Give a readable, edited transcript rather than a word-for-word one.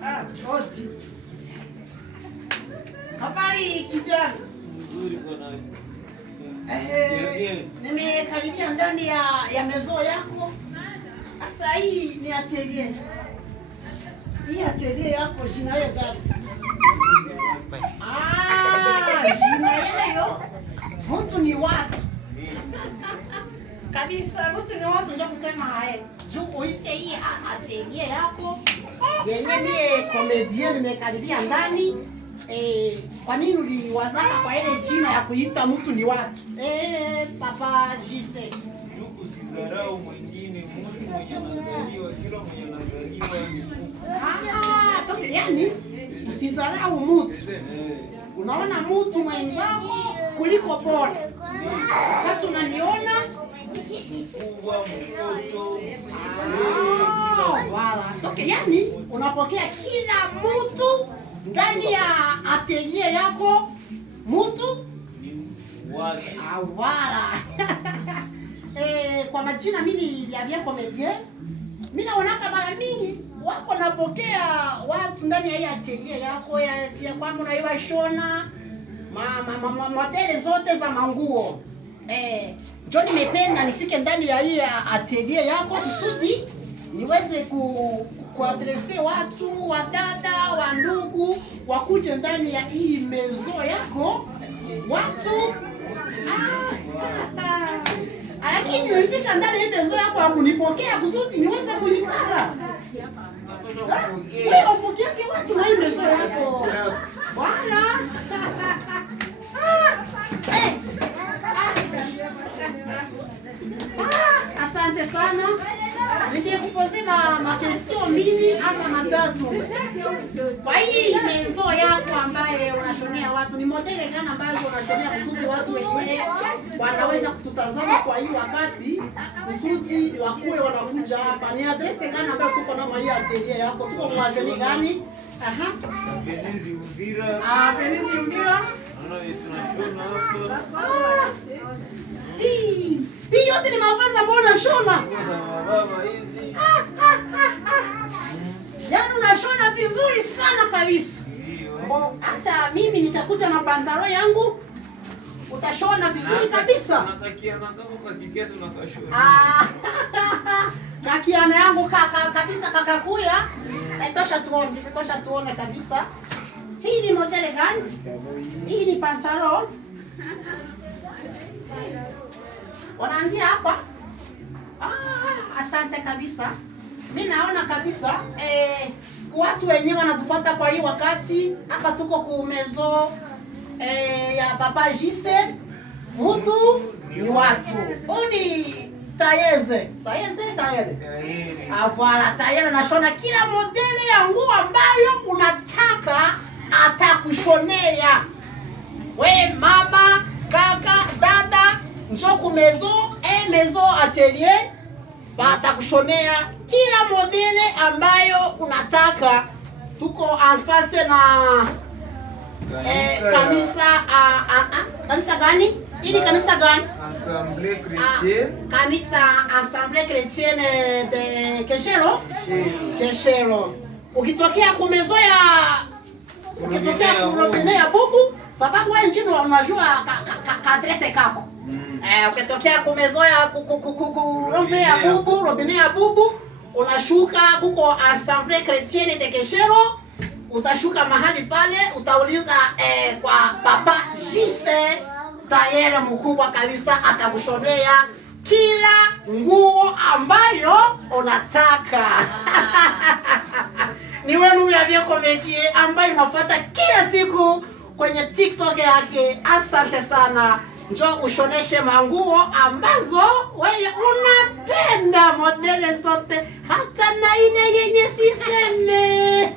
Oti. Habari kijana. Nzuri bwana. Nimekaribia ndani ya mezo yako. Sasa hii ni atelier. Hii atelier yako jina yake gani? Jina hiyo. Mtu ni watu. Kabisa, mtu ni watu ndio kusema haya. Juu uite hii atelier yako. Yenye mie comedian nimekaribia ndani. Kwa nini uliwazaka kwa ile jina ya kuita mtu ni watu? Papa Jise. Usizarau mwingine, mtu mwenye anazaliwa, kila mwenye anazaliwa ni toke, yani usizarau mtu. Unaona mtu mwenzako kuliko bora. Wakati unaniona mkubwa, mtoto, wala. Toke, yani unapokea kila mtu ndani ya atelier yako mtu wala. Kwa majina mimi ya bien comedian. Mimi naona mara mingi wako napokea watu ndani ya hii atelier yako ya kwamba unaiwa shona modeli zote za manguo. Ndio nimependa nifike ndani ya hii atelier yako kusudi niweze kuadrese watu, wadada, wandugu, wakuje ndani ya hii mezo yako. Watu lakini nilifika ndani ya mezo yako hakunipokea kusudi niweze kuikara. Wewe upokea watu na hii mezo yako. Bwana. Asante sana. Ningekupoze makestio mbili ama matatu. Kwa hii mezo yako ambaye unashonea watu, ni modeli gani ambazo unashonea kusudi watu wenyewe wanaweza kututazama kwa hii wakati kusudi wakuwe wanakuja hapa? Ni adrese gani ambayo tuko na hii atelier yako? Tuko mwajoni gani? Benizi Uvira. Benizi Uvira. Tunashona hapa. Hii yote ni mavazi ambayo unashona. Yaani unashona vizuri sana kabisa. Hata mimi nitakuja na pantalo yangu. Utashona vizuri kabisa. Natakiana kama katiketi tunakashona. Kakiana yangu kabisa kakakuya. Tosha tuone kabisa. Hii ni modeli gani? Hii ni pantalo. Wanaanzia hapa. Asante kabisa. Mimi naona kabisa watu wenyewe wanatufuata kwa hii wakati. Hapa tuko ku mezo ya Papa Jise. Mtu ni watu. Uni tayeze. Voilà, tayere nashona kila modeli ya nguo ambayo unataka atakushonea. We mama, kaka, dada, njoo ku mezo atelier, batakushonea kila modeli ambayo unataka. Tuko en face na kanisa kanisa gani? Ili kanisa gani? Assemblée chrétienne. Kanisa Assemblée chrétienne de Keshero. Ukitokea ku mezo ukitokea ku robine ya bubu, sababu wewe njini unajua adresse kako. Ukitokea ku mezo ya robine ya bubu, unashuka kuko Assemblée chrétienne de Keshero. Utashuka mahali pale, utauliza kwa Papa Jise, tayari mkubwa kabisa atakushonea kila nguo ambayo unataka. Ni wewe ya bien comedian ambaye unafuata kila siku kwenye TikTok yake. Asante sana. Njoo ushoneshe manguo ambazo wewe unapenda, modele zote, hata na ile yenye siseme.